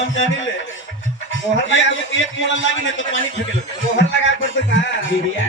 हम जाने ले मोहर लगा एक मोहर लागी नहीं तो पानी फेंके लगे मोहर लगा कर तो का बिरिया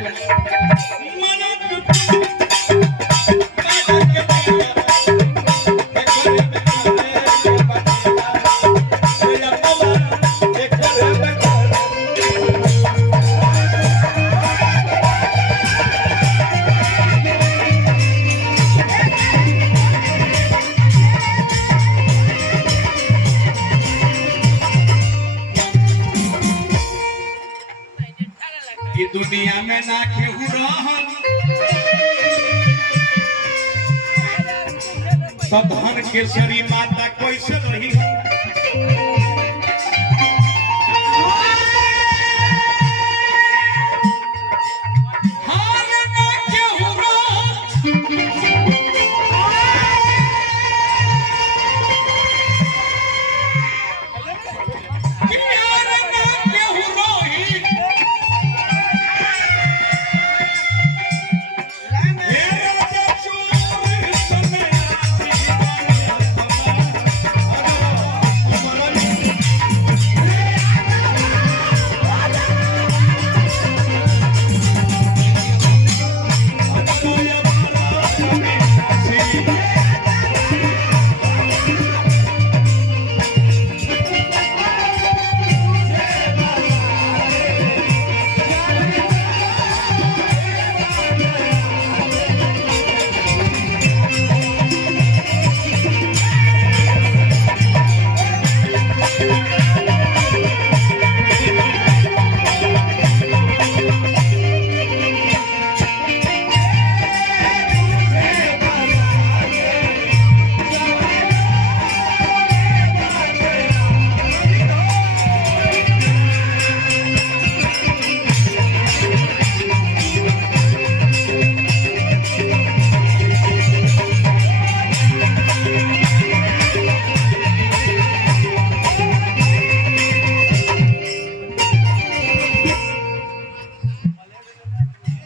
दुनिया में ना केहू रहल सब धन केसरी माता कैसे रही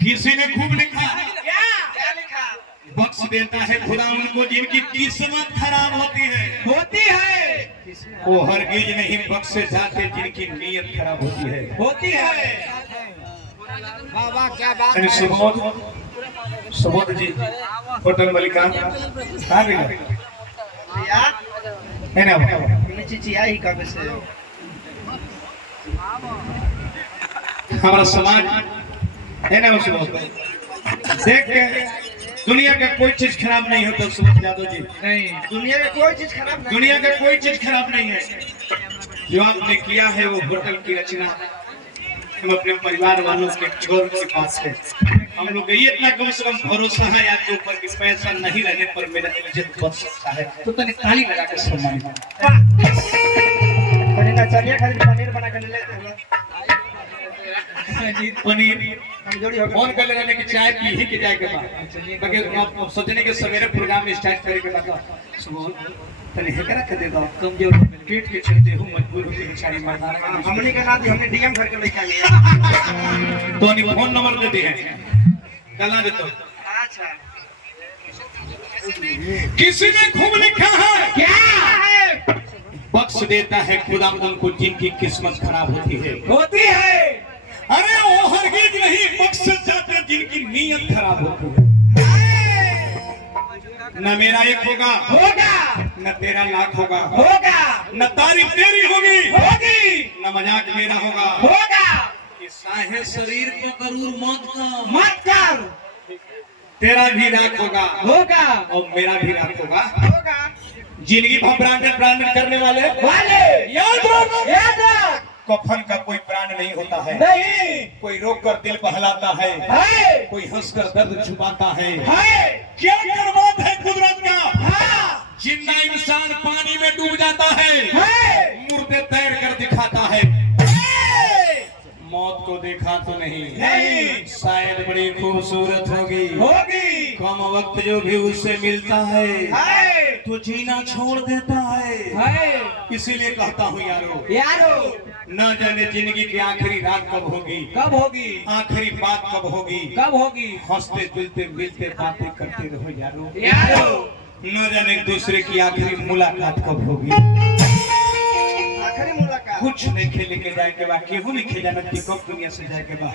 किसी ने खूब लिखा क्या लिखा बख्श देता है खुदा उनको जिनकी किस्मत खराब होती है वो हरगिज नहीं बख्शे जाते जिनकी नीयत खराब होती है बाबा क्या बात है सुबोध जी होटल मलिका कहाँ गए यार है ना ये चिचिया ही कब से हमारा समाज है ना सुबोध देख के दुनिया का कोई चीज खराब नहीं होता सुबोध यादव जी नहीं दुनिया में कोई चीज खराब नहीं दुनिया का कोई चीज खराब नहीं है जो आपने किया है वो होटल की रचना हम अपने परिवार वालों के छोर के पास है हम लोग ये इतना कम से कम भरोसा है आपके ऊपर कि पैसा नहीं रहने पर मेरा इज्जत बढ़ सकता है तो तने ताली लगा के सम्मानित पनीर चलिए खाली पनीर बना कर लेते हैं पनीर जोड़ी हो फोन कर लेने की चाय पी ही के जाए के बाद ताकि आप सोचने के सवेरे प्रोग्राम स्टार्ट करे के बाद सुबह तने हेकरा कर दे दो कमजोर पेट के चलते हूं मजबूर होके बेचारी मर्दाना हमने का नाती हमने डीएम घर के लेके आए तो नहीं फोन नंबर देते हैं चला दे तो अच्छा किसी ने खूब लिखा है क्या है बख्श देता है खुदा उनको जिनकी किस्मत खराब होती है अरे वो हरगिज नहीं बख्श जाते जिनकी नीयत खराब होती है न मेरा एक होगा न तेरा लाख होगा न तारीफ तेरी होगी न मजाक मेरा होगा कि साहे शरीर को करूर मत कर तेरा भी राख होगा और मेरा भी राख होगा जिंदगी भर ब्रांडेड करने वाले याद रख कफन का कोई प्राण नहीं होता है नहीं कोई रोक कर दिल बहलाता है कोई हंसकर दर्द छुपाता है क्या करवात है कुदरत का जिंदा इंसान पानी में डूब जाता है मुर्दे तैर कर दिखाता है मौत को देखा तो नहीं शायद बड़ी खूबसूरत होगी कम वक्त जो भी उससे मिलता है तो जीना छोड़ देता है इसीलिए कहता हूँ यारो न जाने जिंदगी की आखिरी रात कब होगी आखिरी बात कब होगी हंसते जुलते मिलते बातें करते रहो यारो न जाने एक दूसरे की आखिरी मुलाकात कब होगी आखिरी मुलाकात कुछ नहीं खेले के जाए के बा केहू नहीं खेला न पिकअप दुनिया से जाए के बा